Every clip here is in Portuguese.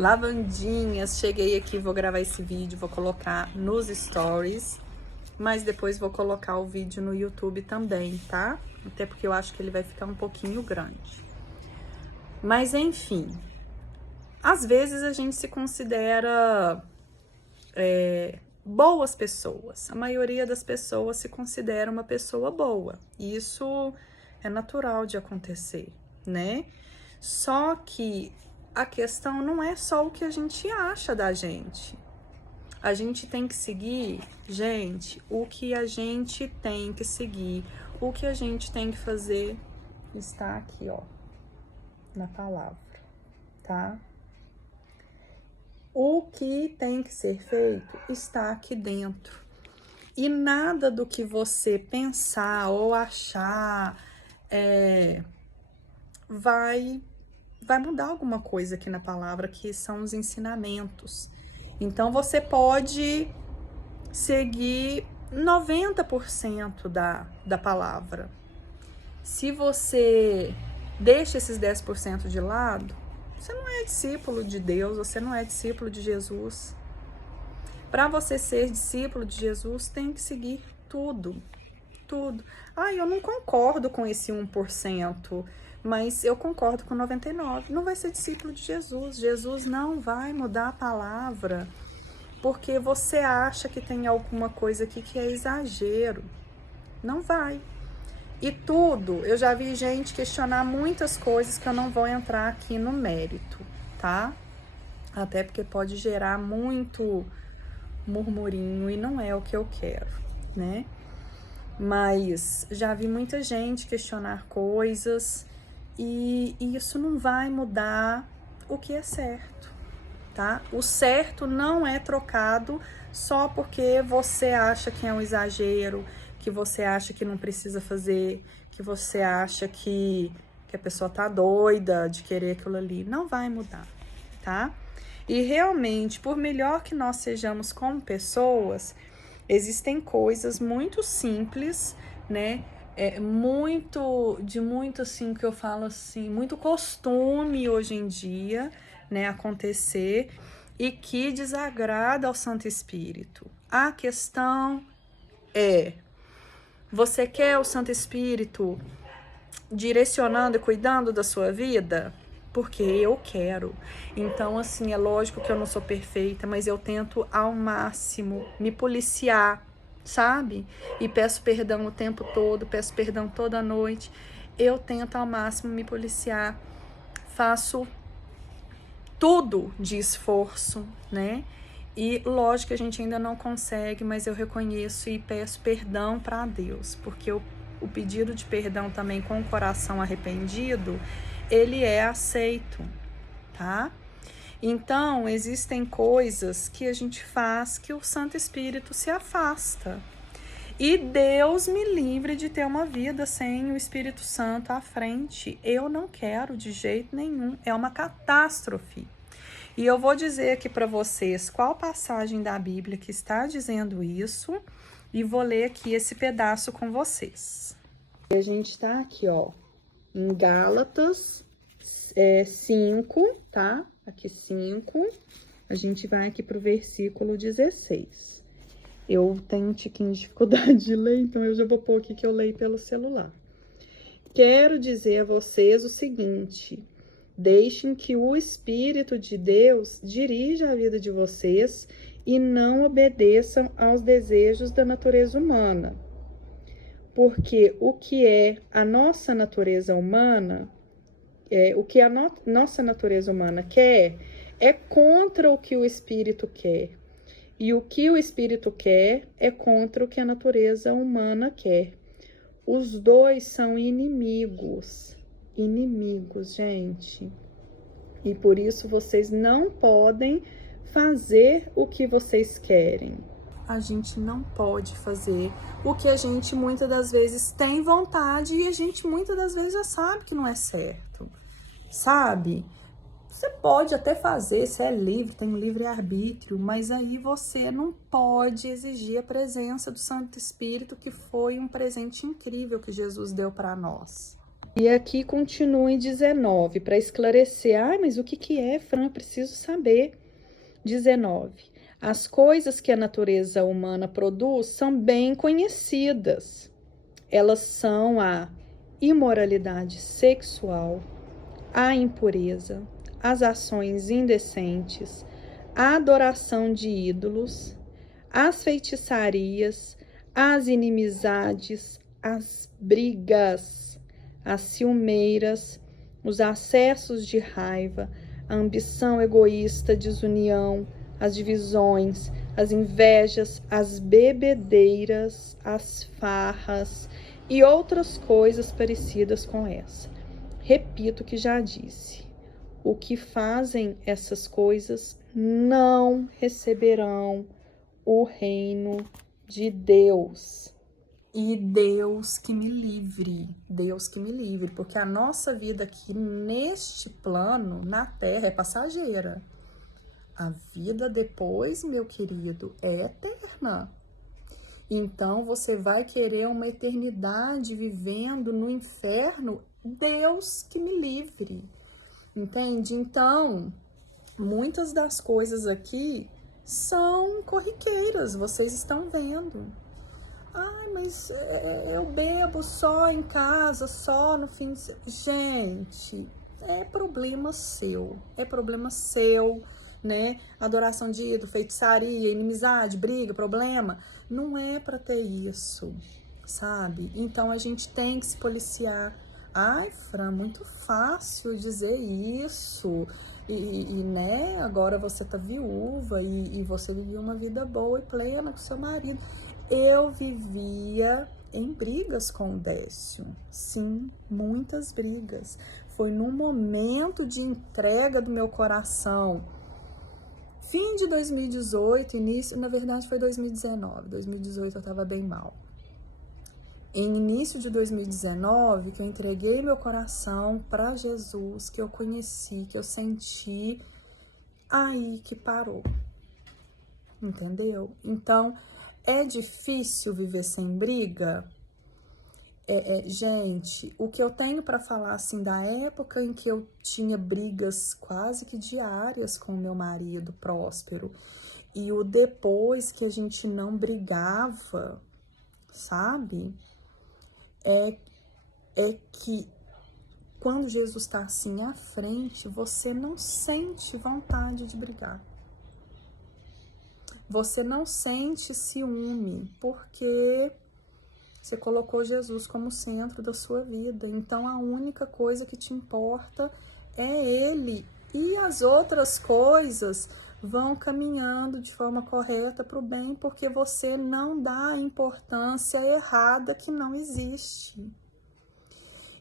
Lavandinhas, cheguei aqui, vou gravar esse vídeo, vou colocar nos stories, mas depois vou colocar o vídeo no YouTube também, tá? Até porque eu acho que ele vai ficar um pouquinho grande. Mas enfim, às vezes a gente se considera boas pessoas. A maioria das pessoas se considera uma pessoa boa. E isso é natural de acontecer, né? Só que a questão não é só o que a gente acha da gente. A gente tem que seguir, gente, o que a gente tem que seguir, o que a gente tem que fazer está aqui, ó, na palavra, tá? O que tem que ser feito está aqui dentro. E nada do que você pensar ou achar vai mudar alguma coisa aqui na palavra, que são os ensinamentos. Então, você pode seguir 90% da palavra. Se você deixa esses 10% de lado, você não é discípulo de Deus, você não é discípulo de Jesus. Para você ser discípulo de Jesus, tem que seguir tudo, tudo. Eu não concordo com esse 1%, mas eu concordo com 99%. Não vai ser discípulo de Jesus. Jesus não vai mudar a palavra porque você acha que tem alguma coisa aqui que é exagero. Não vai. E tudo, eu já vi gente questionar muitas coisas que eu não vou entrar aqui no mérito, tá? Até porque pode gerar muito murmurinho e não é o que eu quero, né? Mas já vi muita gente questionar coisas e isso não vai mudar o que é certo, tá? O certo não é trocado só porque você acha que é um exagero, que você acha que não precisa fazer, que você acha que a pessoa tá doida de querer aquilo ali. Não vai mudar, tá? E realmente, por melhor que nós sejamos como pessoas, existem coisas muito simples, né? Muito assim, que eu falo assim, muito costume hoje em dia, né, acontecer e que desagrada ao Santo Espírito. A questão é: você quer o Santo Espírito direcionando e cuidando da sua vida? Porque eu quero. Então, assim, é lógico que eu não sou perfeita, mas eu tento ao máximo me policiar, sabe? E peço perdão o tempo todo, peço perdão toda noite. Eu tento ao máximo me policiar. Faço tudo de esforço, né? E lógico que a gente ainda não consegue, mas eu reconheço e peço perdão para Deus, porque o pedido de perdão também com o coração arrependido, ele é aceito, tá? Então, existem coisas que a gente faz que o Santo Espírito se afasta. E Deus me livre de ter uma vida sem o Espírito Santo à frente. Eu não quero de jeito nenhum. É uma catástrofe. E eu vou dizer aqui para vocês qual passagem da Bíblia que está dizendo isso e vou ler aqui esse pedaço com vocês. A gente está aqui, ó, em Gálatas 5, tá? Aqui 5. A gente vai aqui pro versículo 16. Eu tenho um tiquinho de dificuldade de ler, então eu já vou pôr aqui que eu leio pelo celular. Quero dizer a vocês o seguinte: deixem que o Espírito de Deus dirija a vida de vocês e não obedeçam aos desejos da natureza humana. Porque o que é a nossa natureza humana, o que a nossa natureza humana quer, é contra o que o Espírito quer. E o que o Espírito quer é contra o que a natureza humana quer. Os dois são inimigos. Inimigos, gente. E por isso vocês não podem fazer o que vocês querem. A gente não pode fazer o que a gente muitas das vezes tem vontade e a gente muitas das vezes já sabe que não é certo, sabe? Você pode até fazer, você é livre, tem um livre-arbítrio, mas aí você não pode exigir a presença do Santo Espírito, que foi um presente incrível que Jesus deu para nós. E aqui continua em 19, para esclarecer. Ah, mas o que é, Fran? Eu preciso saber. 19. As coisas que a natureza humana produz são bem conhecidas. Elas são a imoralidade sexual, a impureza, as ações indecentes, a adoração de ídolos, as feitiçarias, as inimizades, as brigas, as ciumeiras, os acessos de raiva, a ambição egoísta, desunião, as divisões, as invejas, as bebedeiras, as farras e outras coisas parecidas com essa. Repito o que já disse. O que fazem essas coisas não receberão o reino de Deus. E Deus que me livre, porque a nossa vida aqui neste plano, na Terra, é passageira. A vida depois, meu querido, é eterna. Então, você vai querer uma eternidade vivendo no inferno? Deus que me livre, entende? Então, muitas das coisas aqui são corriqueiras, vocês estão vendo. Ai, mas eu bebo só em casa, só no fim de semana. Gente, é problema seu, né? Adoração de ídolo, feitiçaria, inimizade, briga, problema. Não é pra ter isso, sabe? Então a gente tem que se policiar. Ai, Fran, muito fácil dizer isso. Né, agora você tá viúva e você vivia uma vida boa e plena com seu marido. Eu vivia em brigas com o Décio. Sim, muitas brigas. Foi num momento de entrega do meu coração. Fim de 2018, início, na verdade foi 2019. 2018 eu tava bem mal. Em início de 2019, que eu entreguei meu coração para Jesus, que eu conheci, que eu senti, aí que parou. Entendeu? Então, é difícil viver sem briga? Gente, o que eu tenho para falar, assim, da época em que eu tinha brigas quase que diárias com o meu marido Próspero, e o depois que a gente não brigava, sabe? É que quando Jesus está assim à frente, você não sente vontade de brigar. Você não sente ciúme, porque você colocou Jesus como centro da sua vida. Então, a única coisa que te importa é Ele. E as outras coisas vão caminhando de forma correta para o bem, porque você não dá a importância errada que não existe.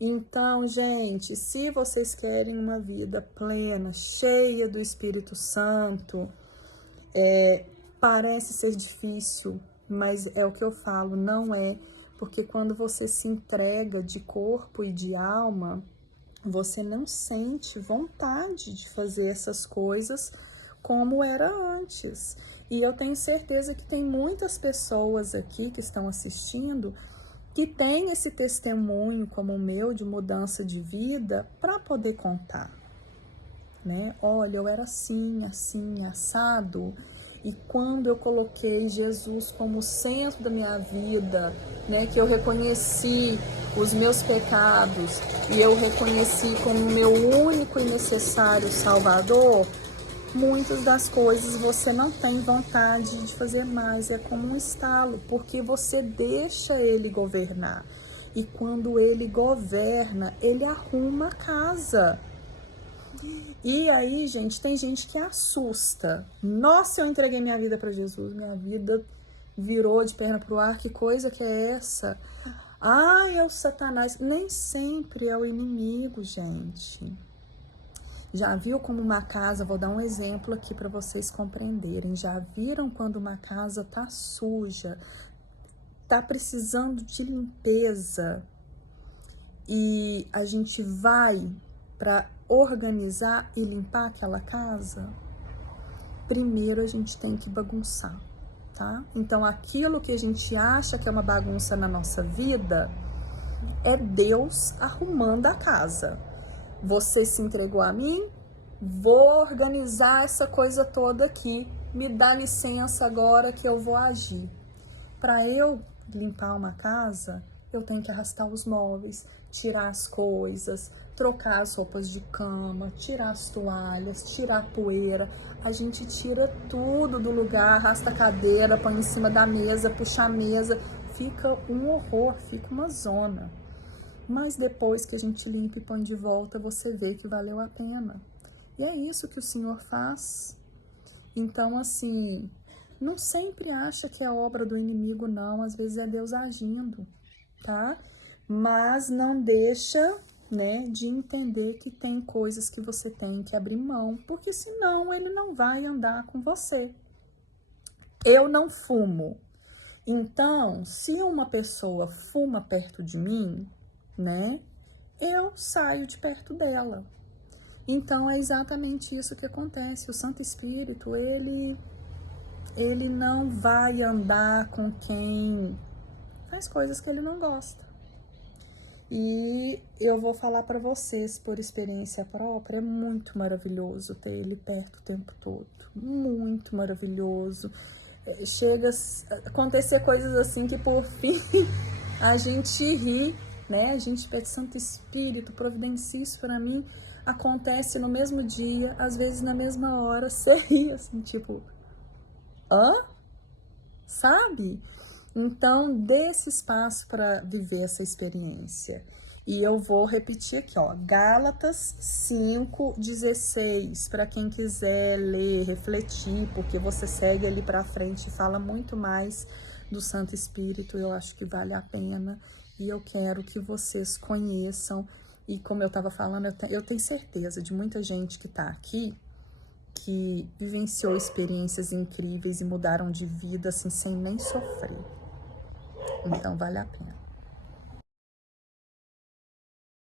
Então, gente, se vocês querem uma vida plena, cheia do Espírito Santo, parece ser difícil, mas é o que eu falo, não é. Porque quando você se entrega de corpo e de alma, você não sente vontade de fazer essas coisas como era antes. E eu tenho certeza que tem muitas pessoas aqui que estão assistindo que têm esse testemunho como o meu de mudança de vida para poder contar, né? Olha, eu era assim, assim, assado. E quando eu coloquei Jesus como centro da minha vida, né, que eu reconheci os meus pecados e eu reconheci como meu único e necessário Salvador, muitas das coisas você não tem vontade de fazer mais, é como um estalo, porque você deixa ele governar. E quando ele governa, ele arruma a casa. E aí, gente, tem gente que assusta. Nossa, eu entreguei minha vida para Jesus, minha vida virou de perna pro ar, que coisa que é essa? Ai, é o Satanás. Nem sempre é o inimigo, gente. Já viu como uma casa, vou dar um exemplo aqui para vocês compreenderem. Já viram quando uma casa tá suja, tá precisando de limpeza e a gente vai para organizar e limpar aquela casa? Primeiro a gente tem que bagunçar, tá? Então aquilo que a gente acha que é uma bagunça na nossa vida, É Deus arrumando a casa. Você se entregou a mim, vou organizar essa coisa toda aqui. Me dá licença agora que eu vou agir. Para eu limpar uma casa, eu tenho que arrastar os móveis, tirar as coisas, trocar as roupas de cama, tirar as toalhas, tirar a poeira. A gente tira tudo do lugar, arrasta a cadeira, põe em cima da mesa, puxa a mesa. Fica um horror, fica uma zona. Mas depois que a gente limpa e põe de volta, você vê que valeu a pena. E é isso que o Senhor faz. Então, assim, não sempre acha que é obra do inimigo, não. Às vezes é Deus agindo, tá? Mas não deixa, né, de entender que tem coisas que você tem que abrir mão, porque senão ele não vai andar com você. Eu não fumo. Então, se uma pessoa fuma perto de mim, né, eu saio de perto dela. Então, é exatamente isso que acontece. O Santo Espírito, ele não vai andar com quem faz coisas que ele não gosta. E eu vou falar para vocês, por experiência própria, é muito maravilhoso ter ele perto o tempo todo. Muito maravilhoso. Chega a acontecer coisas assim que, por fim, a gente ri, né? A gente pede, Santo Espírito, providencie isso para mim. Acontece no mesmo dia, às vezes na mesma hora, você ri, assim, tipo, hã? Sabe? Então, dê esse espaço para viver essa experiência. E eu vou repetir aqui, ó, Gálatas 5:16, para quem quiser ler, refletir, porque você segue ali para frente e fala muito mais do Santo Espírito, eu acho que vale a pena, e eu quero que vocês conheçam, e como eu estava falando, eu tenho certeza de muita gente que está aqui, que vivenciou experiências incríveis e mudaram de vida, assim, sem nem sofrer. Então, vale a pena.